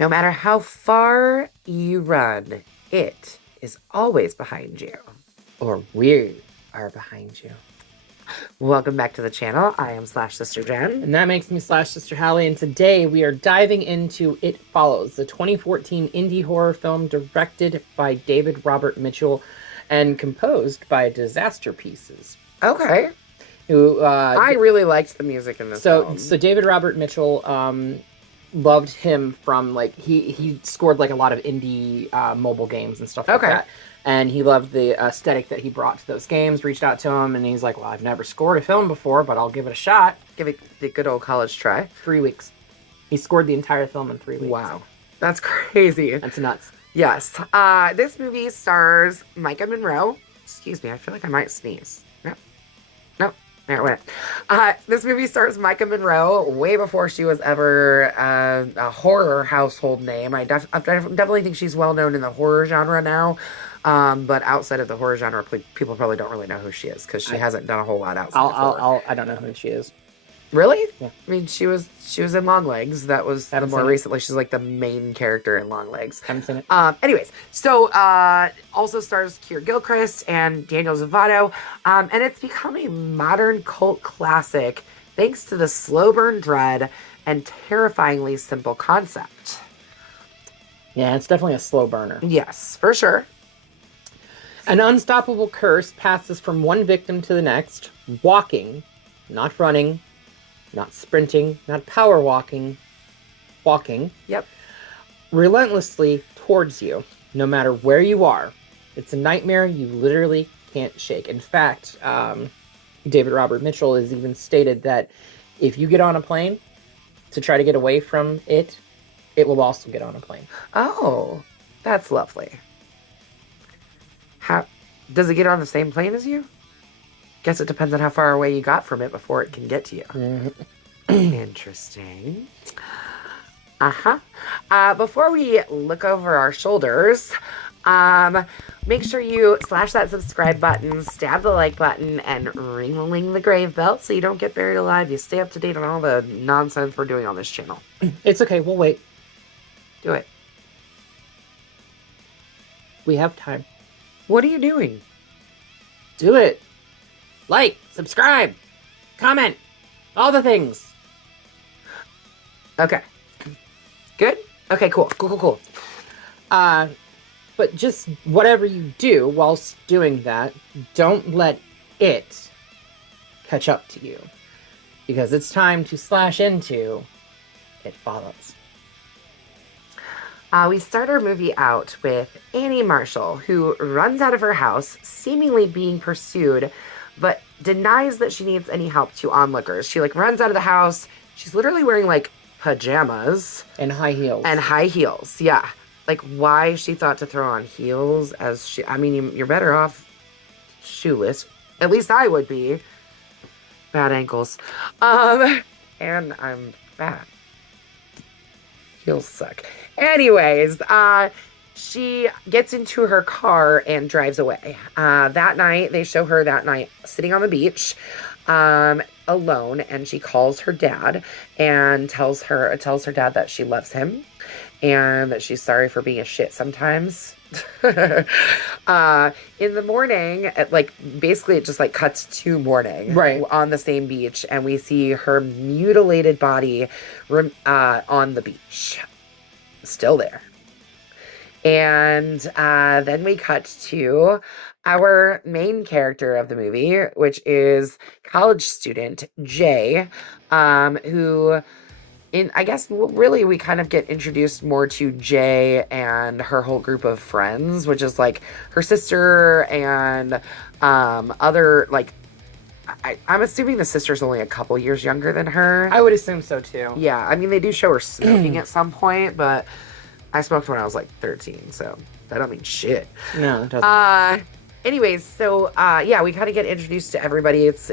No matter how far you run, it is always behind you. Or we are behind you. Welcome back to the channel. I am Slash Sister Jen. And that makes me Slash Sister Hallie, and today we are diving into It Follows, the 2014 indie horror film directed by David Robert Mitchell and composed by Disaster Pieces. Okay. Who I really liked the music in this film. So David Robert Mitchell loved him from, like, he scored like a lot of indie mobile games and stuff like that. And he loved the aesthetic that he brought to those games, reached out to him, and he's like, well, I've never scored a film before, but I'll give it a shot. Give it the good old college try. 3 weeks. He scored the entire film in 3 weeks. Wow. That's crazy. That's nuts. Yes. This movie stars Micah Monroe. Excuse me, I feel like I might sneeze. No. There it went. This movie stars Micah Monroe way before she was ever a horror household name. I definitely think she's well known in the horror genre now. But outside of the horror genre, people probably don't really know who she is because she hasn't done a whole lot outside. I don't know who she is. Really? Yeah. I mean, she was in Long Legs. That was more recently. She's like the main character in Long Legs. Haven't seen it. Anyways, so also stars Keir Gilchrist and Daniel Zavato, and it's become a modern cult classic thanks to the slow burn dread and terrifyingly simple concept. Yeah, it's definitely a slow burner. Yes, for sure. An unstoppable curse passes from one victim to the next, walking, not running, not sprinting, not power walking, Yep. relentlessly towards you, no matter where you are. It's a nightmare you literally can't shake. In fact, David Robert Mitchell has even stated that if you get on a plane to try to get away from it, it will also get on a plane. Oh, that's lovely. How does it get on the same plane as you? Guess it depends on how far away you got from it before it can get to you. Interesting. Before we look over our shoulders, make sure you slash that subscribe button, stab the like button, and ring-a-ling the grave bell so you don't get buried alive. You stay up to date on all the nonsense we're doing on this channel. It's okay, we'll wait. Do it. We have time. What are you doing? Do it. Like, subscribe, comment, all the things. Okay. Good? Okay, cool. But just whatever you do whilst doing that, don't let it catch up to you. Because it's time to slash into It Follows. We start our movie out with Annie Marshall, who runs out of her house, seemingly being pursued, but denies that she needs any help to onlookers. She, runs out of the house. She's literally wearing, pajamas. And high heels. And high heels, yeah. Why she thought to throw on heels as she... I mean, you're better off shoeless. At least I would be. Bad ankles. And I'm fat. Heels suck. Anyways, she gets into her car and drives away. That night, they show her that night sitting on the beach, alone, and she calls her dad and tells her dad that she loves him and that she's sorry for being a shit sometimes. In the morning, basically it just cuts to morning, right, on the same beach, and we see her mutilated body on the beach, still there. And then we cut to our main character of the movie, which is college student Jay, who, I guess, really we kind of get introduced more to Jay and her whole group of friends, which is her sister and other, I'm assuming the sister's only a couple years younger than her. I would assume so too. Yeah, I mean, they do show her smoking at some point, but I smoked when I was 13, so that don't mean shit. No, it doesn't. Anyways, so yeah, we kind of get introduced to everybody. It's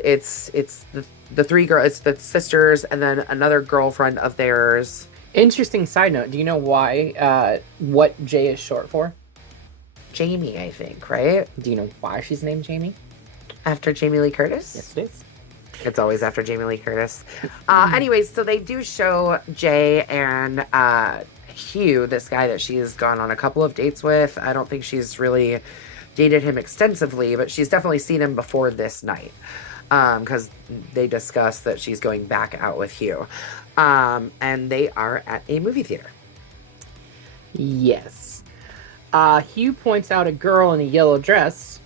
the three girls, it's the sisters, and then another girlfriend of theirs. Interesting side note. Do you know why? What J is short for? Jamie, I think, right? Do you know why she's named Jamie? After Jamie Lee Curtis? Yes, it is. It's always after Jamie Lee Curtis. Anyways, so they do show Jay and Hugh, this guy that she's gone on a couple of dates with, I don't think she's really dated him extensively, but she's definitely seen him before this night. Because they discuss that she's going back out with Hugh. And they are at a movie theater. Yes. Hugh points out a girl in a yellow dress,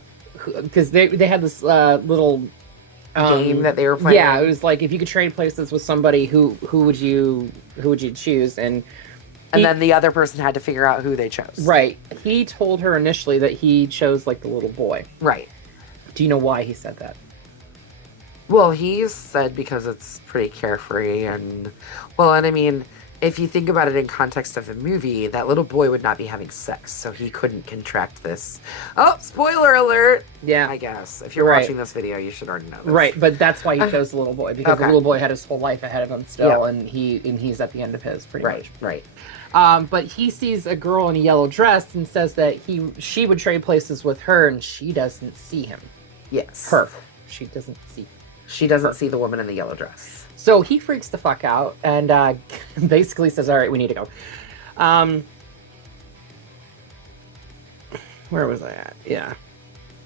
because they had this little Game that they were playing. Yeah, it was like, if you could trade places with somebody, who would you choose? And then the other person had to figure out who they chose. Right. He told her initially that he chose like the little boy. Right. Do you know why he said that? Well, he said because it's pretty carefree and I mean, if you think about it in context of the movie, that little boy would not be having sex, so he couldn't contract this. Oh, spoiler alert! Yeah. I guess. If you're watching this video, you should already know this. Right, but that's why he chose the little boy, because the little boy had his whole life ahead of him still, and he's at the end of his, pretty much. Right. But he sees a girl in a yellow dress and says that she would trade places with her, and she doesn't see him. Yes. Her. She doesn't see. She doesn't see the woman in the yellow dress. So he freaks the fuck out and basically says, all right, we need to go. Where was I at? Yeah.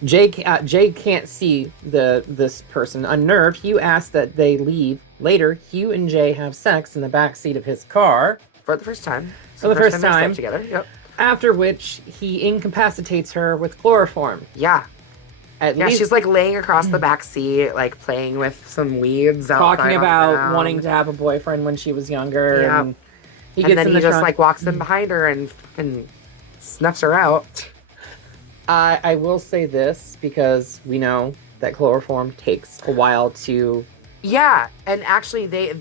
Jay can't see this person. Unnerved, Hugh asks that they leave. Later, Hugh and Jay have sex in the back seat of his car. For the first time. For the first they time. slept together. Yep. After which, he incapacitates her with chloroform. Yeah. At least, she's like laying across the back seat, like playing with some weeds. Talking about wanting to have a boyfriend when she was younger. Yeah. And he just like walks in behind her and snuffs her out. I will say this, because we know that chloroform takes a while to... Yeah, and actually they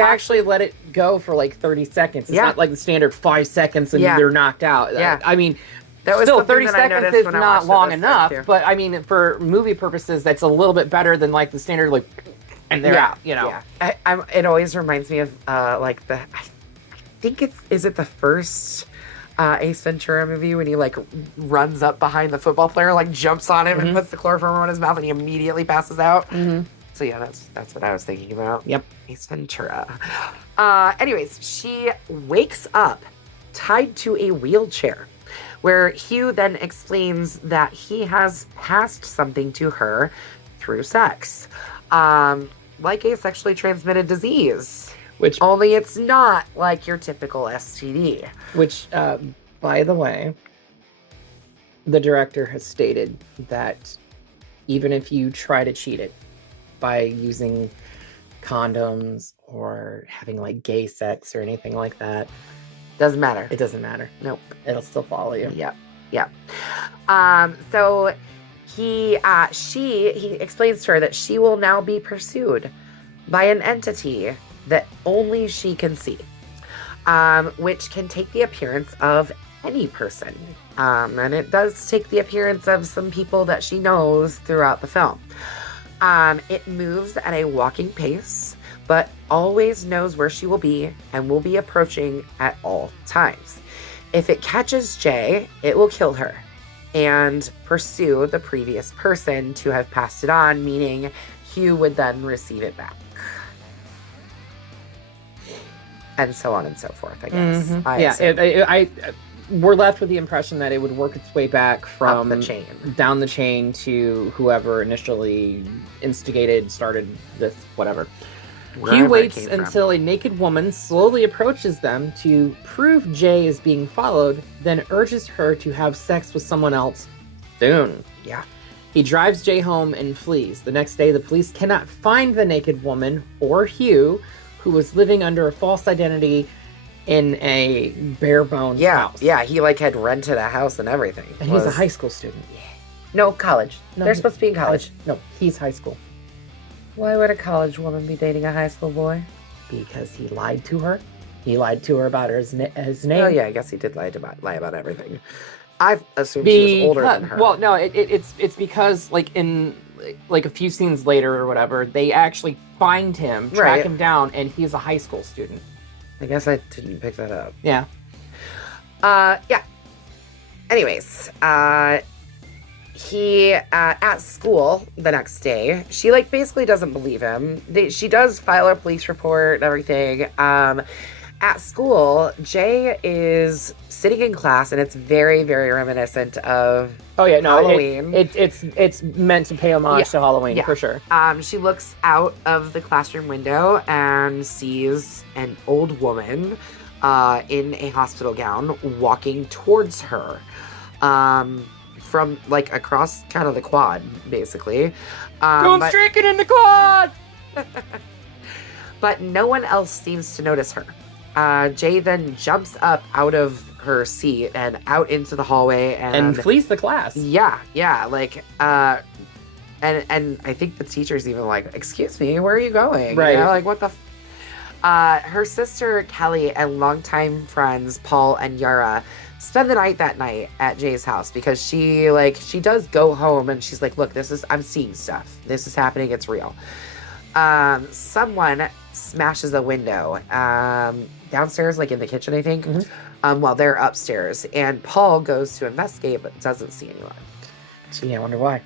actually let it go for like 30 seconds. It's not like the standard 5 seconds and they're knocked out. Yeah. I mean... That was still 30 seconds is not long enough, but I mean, for movie purposes, that's a little bit better than like the standard, like, and they're out, you know. Yeah. It always reminds me of I think is it the first Ace Ventura movie when he like runs up behind the football player, like jumps on him and puts the chloroform on his mouth and he immediately passes out. So yeah, that's what I was thinking about. Yep. Ace Ventura. Anyways, she wakes up tied to a wheelchair, where Hugh then explains that he has passed something to her through sex, like a sexually transmitted disease. Which only it's not like your typical STD. Which, by the way, the director has stated that even if you try to cheat it by using condoms or having like gay sex or anything like that, doesn't matter. It doesn't matter. Nope. It'll still follow you. Yeah. So he explains to her that she will now be pursued by an entity that only she can see, which can take the appearance of any person. And it does take the appearance of some people that she knows throughout the film. It moves at a walking pace, but always knows where she will be and will be approaching at all times. If it catches Jay, it will kill her and pursue the previous person to have passed it on, meaning Hugh would then receive it back. And so on and so forth, I guess. We're left with the impression that it would work its way back from down the chain to whoever initially started this, whatever. He waits until a naked woman slowly approaches them to prove Jay is being followed, then urges her to have sex with someone else soon. Yeah. He drives Jay home and flees. The next day, the police cannot find the naked woman or Hugh, who was living under a false identity in a bare bones house. Yeah, he like had rented a house and everything. And he's a high school student. Yeah. No, college. No, they're supposed to be in college. No, he's high school. Why would a college woman be dating a high school boy? Because he lied to her. He lied to her about his name. Oh yeah, I guess he did lie about everything. I've assumed he was older than her. Well, no, it's because like in like a few scenes later or whatever, they actually find him, track him down, and he's a high school student. I guess I didn't pick that up. Yeah. Yeah. Anyways, he at school the next day, she like basically doesn't believe him. She does file a police report and everything, at school, Jay is sitting in class, and it's very, very reminiscent of Oh yeah, no, Halloween. it's meant to pay homage to Halloween for sure. She looks out of the classroom window and sees an old woman in a hospital gown walking towards her from like across kind of the quad, basically. Going streaking in the quad! But no one else seems to notice her. Jay then jumps up out of her seat and out into the hallway and flees the class. Yeah, like and I think the teacher's even like, "Excuse me, where are you going?" Right. You know, like what the her sister Kelly and longtime friends Paul and Yara spend the night that night at Jay's house because she does go home and she's like, "Look, I'm seeing stuff. This is happening. It's real." Someone smashes a window downstairs, like in the kitchen, I think, while they're upstairs. And Paul goes to investigate, but doesn't see anyone. Gee, I wonder why.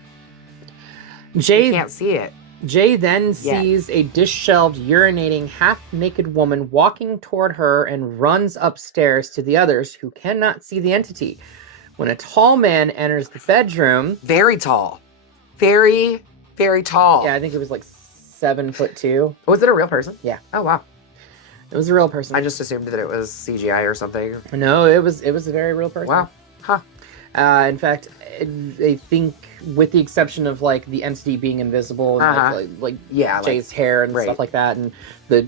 You can't see it. Jay then sees a disheveled, urinating, half-naked woman walking toward her and runs upstairs to the others who cannot see the entity. When a tall man enters the bedroom... Very tall. Very, very tall. Yeah, I think it was like 7'2". Was it a real person? Yeah. Oh, wow. It was a real person. I just assumed that it was CGI or something. No, it was a very real person. Wow. Huh. In fact, I think with the exception of like the entity being invisible and like Jay's hair and stuff like that, and the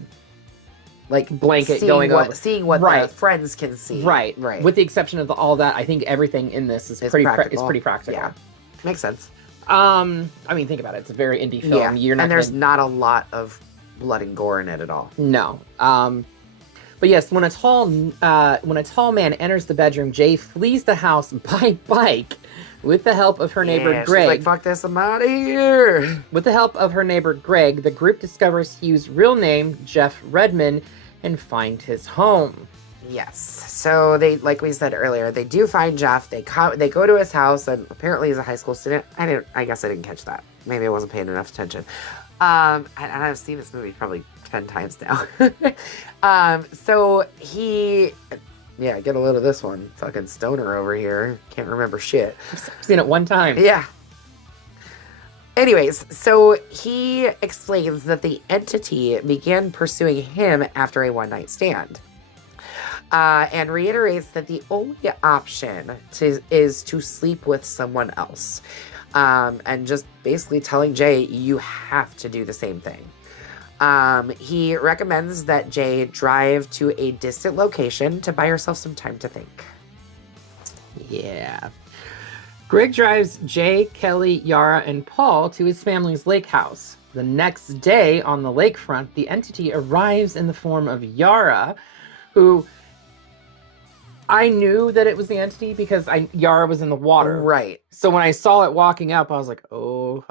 like blanket going over, seeing what the friends can see. Right. With the exception of all that, I think everything in this is pretty practical. Yeah, makes sense. I mean, think about it. It's a very indie film. Yeah. There's not a lot of blood and gore in it at all. No. But yes, when a tall man enters the bedroom, Jay flees the house by bike with the help of her neighbor Greg. She's like, "Fuck this, I'm out of here." With the help of her neighbor Greg, the group discovers Hugh's real name, Jeff Redman, and find his home. Yes. So they, like we said earlier, they do find Jeff. They go to his house, and apparently he's a high school student. I guess I didn't catch that. Maybe I wasn't paying enough attention. And I've seen this movie probably 10 times now. So he, get a load of this one. Fucking stoner over here. Can't remember shit. I've seen it one time. Yeah. Anyways, so he explains that the entity began pursuing him after a one-night stand. And reiterates that the only option is to sleep with someone else. And just basically telling Jay, you have to do the same thing. He recommends that Jay drive to a distant location to buy herself some time to think. Yeah. Greg drives Jay, Kelly, Yara, and Paul to his family's lake house. The next day on the lakefront, the entity arrives in the form of Yara, who... I knew that it was the entity because Yara was in the water. Right. So when I saw it walking up, I was like, oh.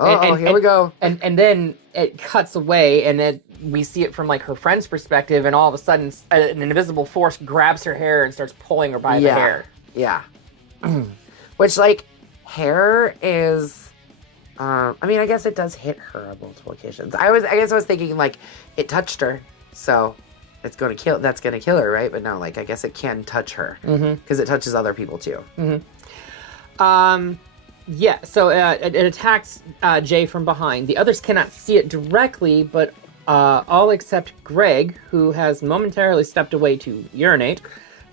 Here we go. And then it cuts away, and then we see it from like her friend's perspective, and all of a sudden an invisible force grabs her hair and starts pulling her by the hair. Yeah. Which, like, hair is... I mean, I guess it does hit her on multiple occasions. I guess I was thinking, like, it touched her, so... that's gonna kill her, right? But no, like, I guess it can touch her because it touches other people too. Yeah. So it attacks Jay from behind. The others cannot see it directly, but all except Greg, who has momentarily stepped away to urinate. A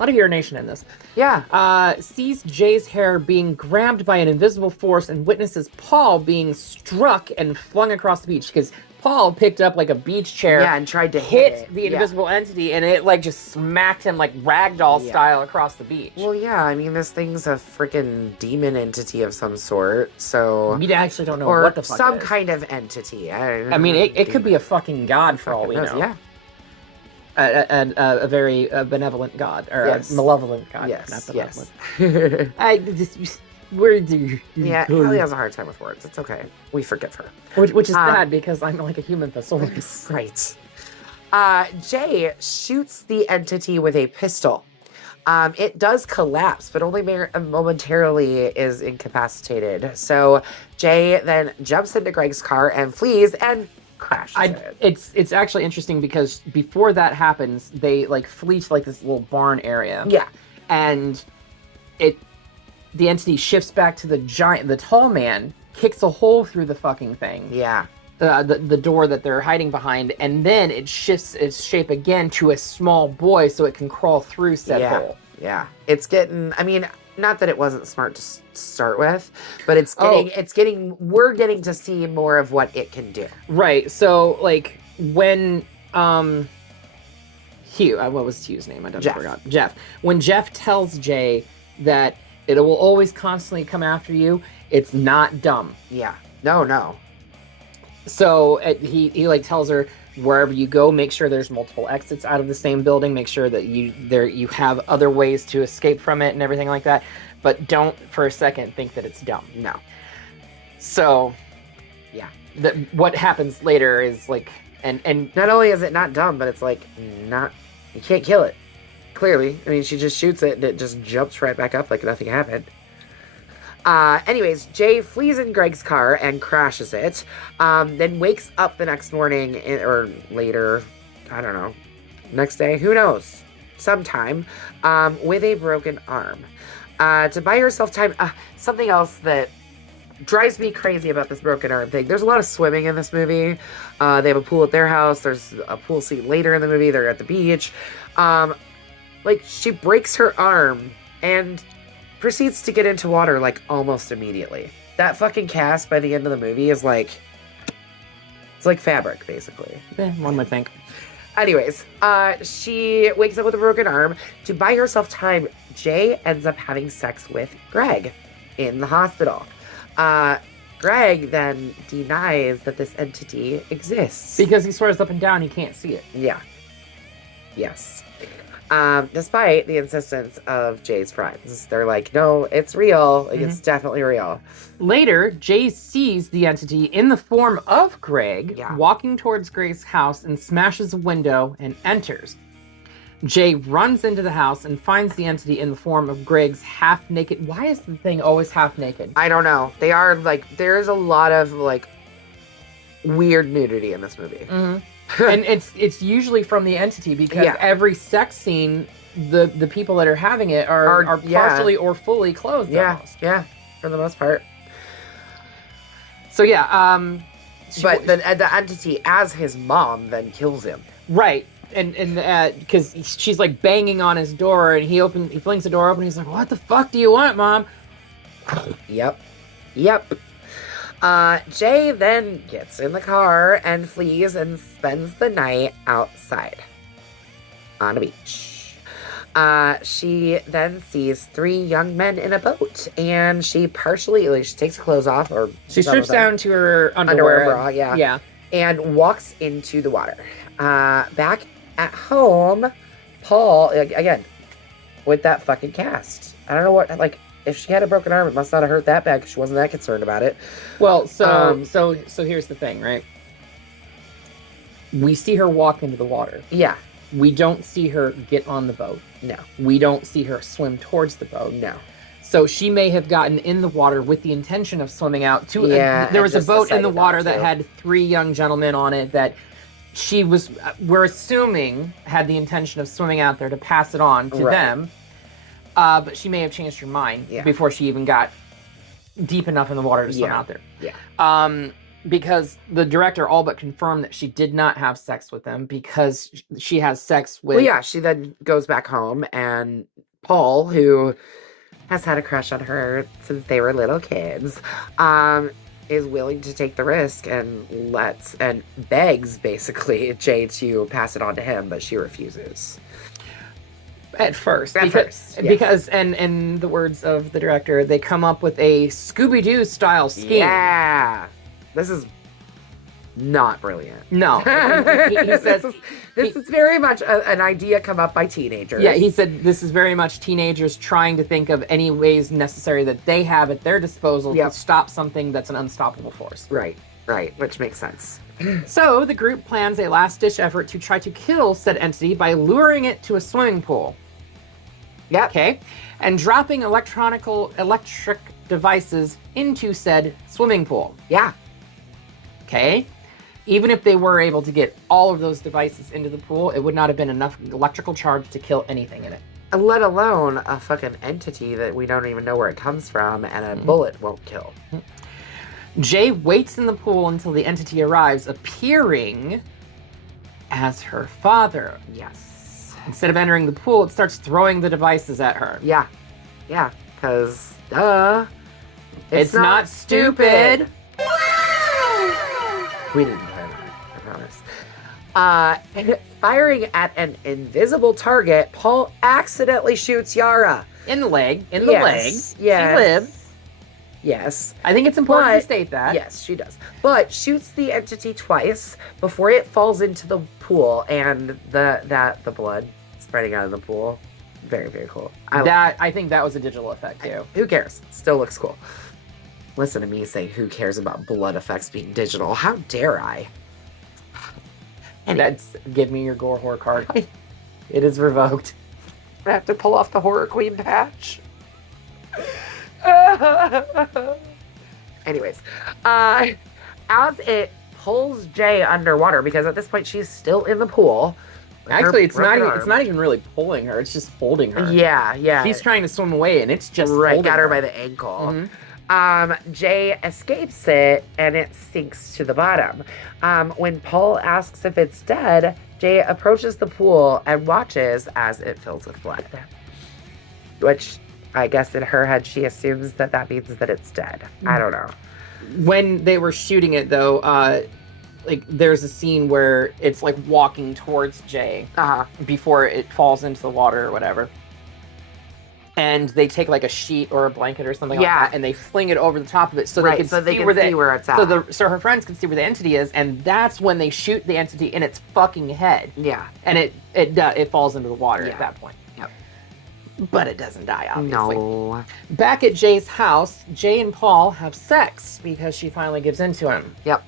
lot of urination in this. Yeah. Sees Jay's hair being grabbed by an invisible force and witnesses Paul being struck and flung across the beach because Paul picked up like a beach chair. Yeah, and tried to hit the invisible entity, and it like just smacked him like ragdoll style across the beach. Well, yeah, I mean, this thing's a freaking demon entity of some sort, so... We actually don't know or what the fuck some it is. kind of entity. I mean, it could be a fucking god for all we know. Yeah. A very benevolent god, or a malevolent god. Yes, not benevolent. Where do you Yeah, Kelly has a hard time with words. It's okay. We forgive her. Which is sad because I'm like a human thesaurus. Right. Jay shoots the entity with a pistol. It does collapse, but only momentarily is incapacitated. So Jay then jumps into Greg's car and flees, and crashes it. It's actually interesting because before that happens, they like flee to like this little barn area. Yeah. And the entity shifts back to the tall man, kicks a hole through the fucking thing. Yeah. The door that they're hiding behind, and then it shifts its shape again to a small boy so it can crawl through said hole. Yeah. It's getting, I mean, not that it wasn't smart to start with, but we're getting to see more of what it can do. Right. So, like, when, Hugh, what was Hugh's name? I forgot. Jeff. When Jeff tells Jay that it will always constantly come after you, it's not dumb. Yeah. No. So he like tells her, wherever you go, make sure there's multiple exits out of the same building. Make sure that you have other ways to escape from it and everything like that. But don't for a second think that it's dumb. No. So, yeah, what happens later is like, and not only is it not dumb, but it's like you can't kill it. Clearly, I mean, she just shoots it and it just jumps right back up like nothing happened. Anyways, Jay flees in Greg's car and crashes it, then wakes up the next morning, or later, I don't know, next day, who knows, sometime, with a broken arm. To buy herself time, something else that drives me crazy about this broken arm thing, there's a lot of swimming in this movie. They have a pool at their house, there's a pool scene later in the movie, they're at the beach. Like, she breaks her arm and proceeds to get into water like almost immediately. That fucking cast by the end of the movie is like, it's like fabric basically. One would think. Anyways, she wakes up with a broken arm. To buy herself time, Jay ends up having sex with Greg in the hospital. Greg then denies that this entity exists because he swears up and down he can't see it. Yeah. Yes. Despite the insistence of Jay's friends. They're like, no, it's real. Like, it's definitely real. Later, Jay sees the entity in the form of Greg walking towards Greg's house and smashes a window and enters. Jay runs into the house and finds the entity in the form of Greg's half-naked... Why is the thing always half-naked? I don't know. They are, like... There's a lot of, like, weird nudity in this movie. And it's usually from the entity because every sex scene, the people that are having it are partially or fully clothed. Almost. Yeah, for the most part. So yeah, but the entity as his mom then kills him. Right, and because she's like banging on his door, and he flings the door open. And he's like, "What the fuck do you want, Mom?" Yep. Jay then gets in the car and flees and spends the night outside on a beach. She then sees 3 young men in a boat, and she takes her clothes off, or she strips down to her underwear bra, yeah, and walks into the water. Back at home, Paul, again, with that fucking cast. I don't know what, like, if she had a broken arm, it must not have hurt that bad because she wasn't that concerned about it. Well, so here's the thing, right? We see her walk into the water. Yeah. We don't see her get on the boat. No. We don't see her swim towards the boat. No. So she may have gotten in the water with the intention of swimming out to... there was a boat in the water that had 3 young gentlemen on it that we're assuming, had the intention of swimming out there to pass it on to them. But she may have changed her mind before she even got deep enough in the water to swim out there. Yeah. Because the director all but confirmed that she did not have sex with them because she has sex with... Well, yeah, she then goes back home, and Paul, who has had a crush on her since they were little kids, is willing to take the risk and begs, basically, Jay to pass it on to him, but she refuses. At first, because in the words of the director, they come up with a Scooby-Doo style scheme. Yeah, this is not brilliant. No, he says this is very much an idea come up by teenagers. Yeah, he said this is very much teenagers trying to think of any ways necessary that they have at their disposal to stop something that's an unstoppable force. Right, which makes sense. So the group plans a last-ditch effort to try to kill said entity by luring it to a swimming pool. Yeah. Okay. And dropping electric devices into said swimming pool. Yeah. Okay. even if they were able to get all of those devices into the pool, it would not have been enough electrical charge to kill anything in it. Let alone a fucking entity that we don't even know where it comes from and a bullet won't kill. Jay waits in the pool until the entity arrives, appearing as her father. Yes. Instead of entering the pool, it starts throwing the devices at her. Yeah. Yeah. Because, duh. It's not stupid. We didn't plan that, I promise. Firing at an invisible target, Paul accidentally shoots Yara. In the leg. In the leg. Yes. She lives. Yes. I think it's important to state that. Yes, she does. But shoots the entity twice before it falls into the pool, and the blood spreading out of the pool. Very, very cool. I think that was a digital effect too. Who cares? Still looks cool. Listen to me say who cares about blood effects being digital. How dare I? And that's give me your gore horror card. It is revoked. I have to pull off the horror queen patch. Anyways, as it pulls Jay underwater, because at this point she's still in the pool. Actually, it's not even really pulling her. It's just holding her. Yeah, yeah. She's trying to swim away, and it's just got her by the ankle. Jay escapes it, and it sinks to the bottom. When Paul asks if it's dead, Jay approaches the pool and watches as it fills with blood. Which, I guess in her head, she assumes that means that it's dead. I don't know. When they were shooting it, though, like there's a scene where it's like walking towards Jay before it falls into the water or whatever. And they take like a sheet or a blanket or something like that, and they fling it over the top of it so they can see where it's at. So her friends can see where the entity is, and that's when they shoot the entity in its fucking head. Yeah. And it falls into the water at that point. Yep. But it doesn't die, obviously. No. Back at Jay's house, Jay and Paul have sex because she finally gives in to him. Yep.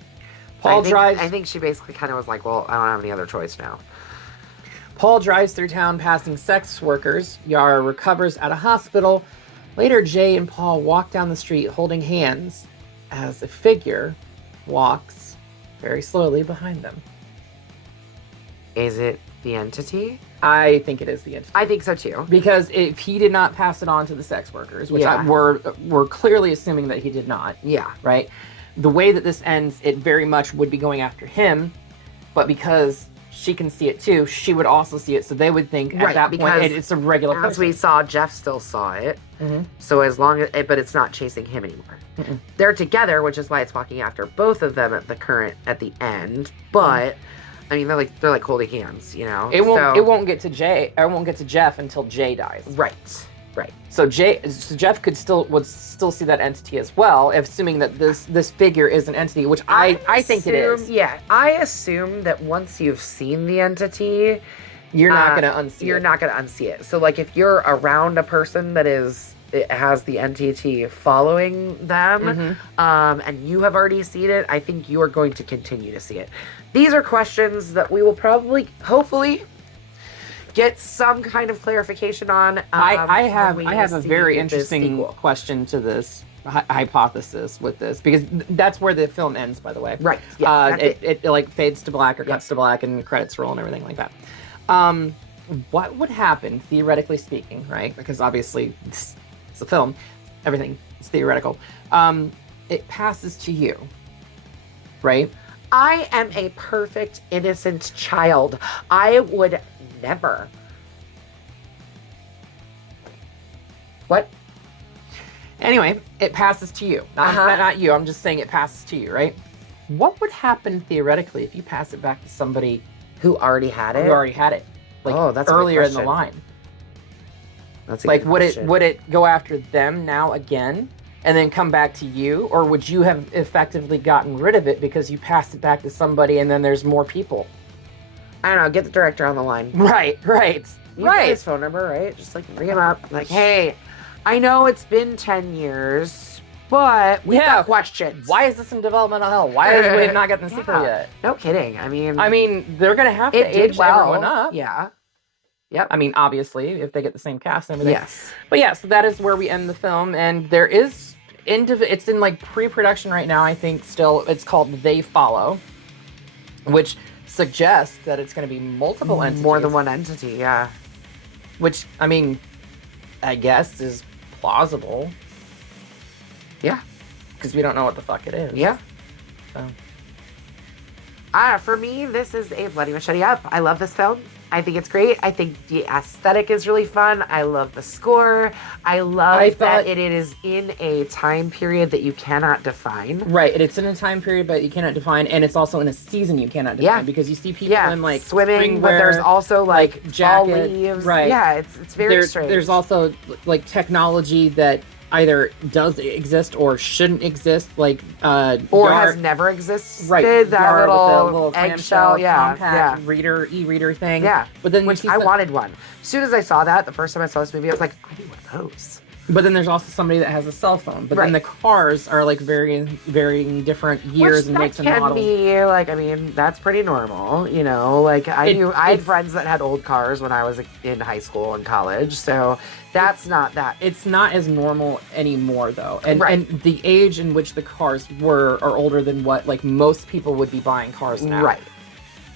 I think she basically kind of was like, well, I don't have any other choice now. Paul drives through town passing sex workers. Yara recovers at a hospital. Later, Jay and Paul walk down the street holding hands as a figure walks very slowly behind them. Is it the entity? I think it is the entity. I think so too. Because if he did not pass it on to the sex workers, which we're clearly assuming that he did not. Yeah. Right? The way that this ends, it very much would be going after him, but because she can see it too, she would also see it, so they would think at that point it's a regular person. As we saw, Jeff still saw it, so as long as, but it's not chasing him anymore. They're together, which is why it's walking after both of them at the end, but I mean, they're like holding hands, you know? It won't get to Jay, or it won't get to Jeff until Jay dies. Right. So Jeff would still see that entity as well, assuming that this figure is an entity, which I think it is. Yeah, I assume that once you've seen the entity, you're not going to unsee it. You're not going to unsee it. So, like, if you're around a person that has the entity following them, and you have already seen it, I think you are going to continue to see it. These are questions that we will probably, hopefully, get some kind of clarification on. I have a very interesting question to this hypothesis with this, because that's where the film ends, by the way. Right. Yeah. It like fades to black or cuts to black and credits roll and everything like that. What would happen, theoretically speaking, right? Because obviously it's a film, everything is theoretical. It passes to you, right? I am a perfect, innocent child. I would never. What? Anyway, it passes to you. Not you. I'm just saying it passes to you, right? What would happen theoretically if you pass it back to somebody who already had it? Like that's earlier in the line. That's a like good would question. it go after them now again? And then come back to you? Or would you have effectively gotten rid of it because you passed it back to somebody and then there's more people? I don't know. Get the director on the line. Right. You get his phone number, right? Just like ring him up. Like, hey, I know it's been 10 years, but we got questions. Why is this in developmental hell? Why is we not getting the sequel yet? No kidding. I mean, they're going to have to age everyone up. Yeah. Yep. I mean, obviously, if they get the same cast and everything. Yes. But yeah, so that is where we end the film. And there is, it's in like pre-production right now, I think still. It's called They Follow. which suggests that it's going to be multiple entities. More than one entity, yeah. Which, I mean, I guess is plausible. Yeah. Because we don't know what the fuck it is. Yeah. So. For me, this is a Bloody Machete Up. I love this film. I think it's great. I think the aesthetic is really fun. I love the score. I love that it is in a time period that you cannot define. Right. It's in a time period, but you cannot define. And it's also in a season you cannot define. Because you see people in like swimming, but there's also like jacket, leaves. Right. Yeah, it's very strange. There's also like technology that either does exist or shouldn't exist, like or has never existed. Right, that little eggshell, compact e-reader thing. Yeah, but then which I wanted one. As soon as I saw that, the first time I saw this movie, I was like, I need one of those. But then there's also somebody that has a cell phone. But then the cars are like varying different years and makes and models. Be like, I mean, that's pretty normal, you know. Like I had friends that had old cars when I was in high school and college, so that's not that. It's not as normal anymore, though. And the age in which the cars are older than what like most people would be buying cars now. Right.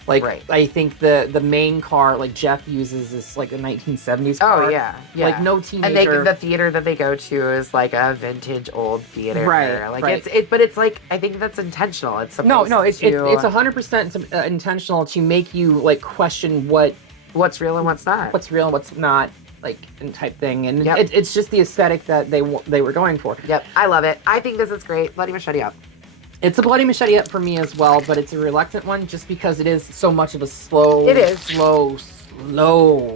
Like, I think the main car, like, Jeff uses is, like, a 1970s car. Oh, yeah. Like, no teenager. And the theater that they go to is, like, a vintage old theater. Right, Like, but it's, like, I think that's intentional. It's supposed it's 100% intentional to make you, like, question what's real and what's not. What's real and what's not, like, and type thing. And it's just the aesthetic that they were going for. Yep, I love it. I think this is great. Bloody Machete Up. It's a Bloody Machete Up for me as well, but it's a reluctant one just because it is so much of a slow. It is. Slow.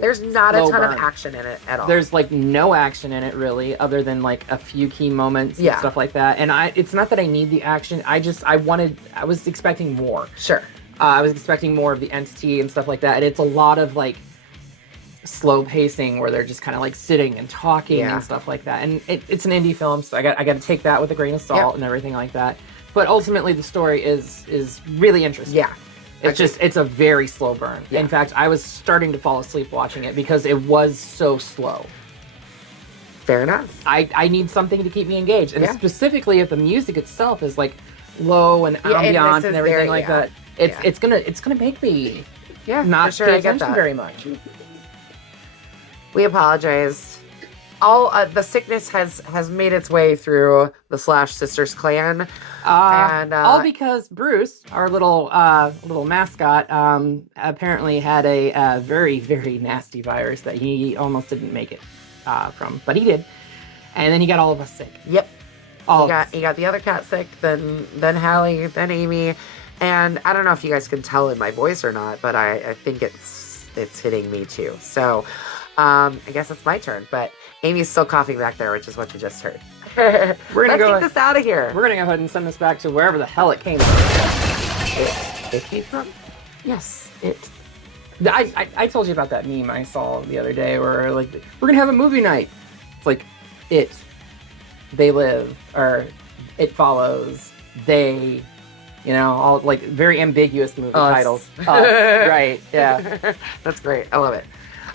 There's not a ton burn. of action in it at all. There's like no action in it really, other than like a few key moments and stuff like that. And it's not that I need the action. I was expecting more. Sure. I was expecting more of the entity and stuff like that. And it's a lot of like slow pacing where they're just kind of like sitting and talking and stuff like that. And it's an indie film, so I got to take that with a grain of salt and everything like that. But ultimately, the story is really interesting. Yeah. It's a very slow burn. Yeah. In fact, I was starting to fall asleep watching it because it was so slow. Fair enough. I need something to keep me engaged. And specifically if the music itself is like low and ambiance and everything like that, it's gonna make me not pay attention very much. We apologize. All the sickness has made its way through the Slash Sisters clan, and all because Bruce, our little mascot, apparently had a very, very nasty virus that he almost didn't make it from, but he did, and then he got all of us sick. Yep, he got the other cat sick, then Hallie, then Amy, and I don't know if you guys can tell in my voice or not, but I think it's hitting me too. So I guess it's my turn, but Amy's still coughing back there, which is what you just heard. Let's get this out of here. We're going to go ahead and send this back to wherever the hell it came from. It came from? Yes, it. I told you about that meme I saw the other day where, like, we're going to have a movie night. It's like, they live, or it follows, they, you know, all, like, very ambiguous movie titles. Right, yeah. That's great. I love it.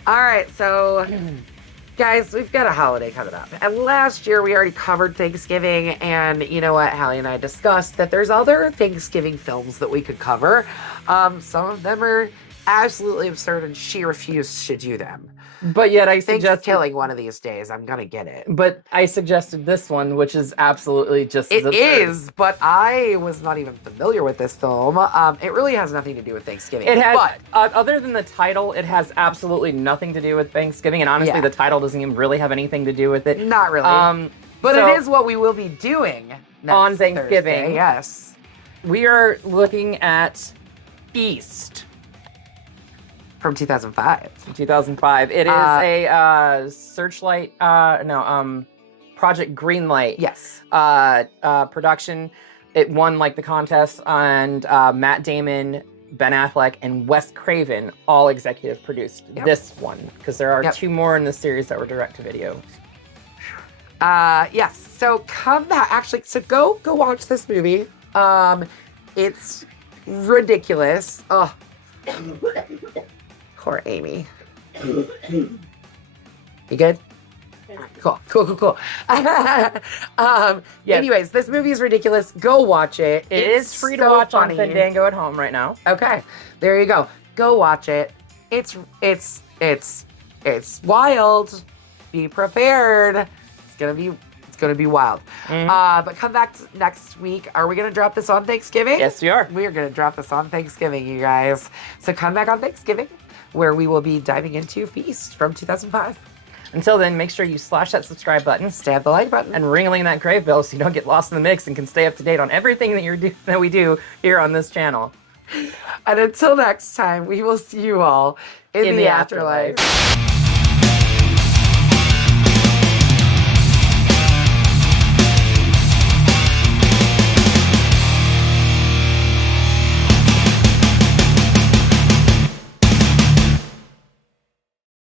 All right, so... Guys, we've got a holiday coming up. And last year, we already covered Thanksgiving. And you know what? Hallie and I discussed that there's other Thanksgiving films that we could cover. Some of them are absolutely absurd, and she refused to do them. But yet I suggested... killing one of these days. I'm going to get it. But I suggested this one, which is absolutely just as absurd. It is, but I was not even familiar with this film. It really has nothing to do with Thanksgiving. It has, other than the title, it has absolutely nothing to do with Thanksgiving. And honestly, the title doesn't even really have anything to do with it. Not really. But so, it is what we will be doing on Thanksgiving. Thursday, yes. We are looking at East. From 2005. From 2005. It is a Searchlight, Project Greenlight. Yes. Production. It won like the contest, and Matt Damon, Ben Affleck, and Wes Craven all executive produced this one, because there are two more in the series that were direct to video. Yes. So come back. Actually, so go watch this movie. It's ridiculous. Oh. Poor Amy. You good? Yeah. Cool. Anyways, this movie is ridiculous. Go watch it. It is free to watch on Fandango at home right now. Okay, there you go. Go watch it. It's wild. Be prepared. It's gonna be wild. But come back next week. Are we gonna drop this on Thanksgiving? Yes, we are. We are gonna drop this on Thanksgiving, you guys. So come back on Thanksgiving, where we will be diving into Feast from 2005. Until then, make sure you slash that subscribe button, Stab the like button, and ring-a-ling that crave bell so you don't get lost in the mix and can stay up to date on everything that we do here on this channel. And until next time, we will see you all in the afterlife.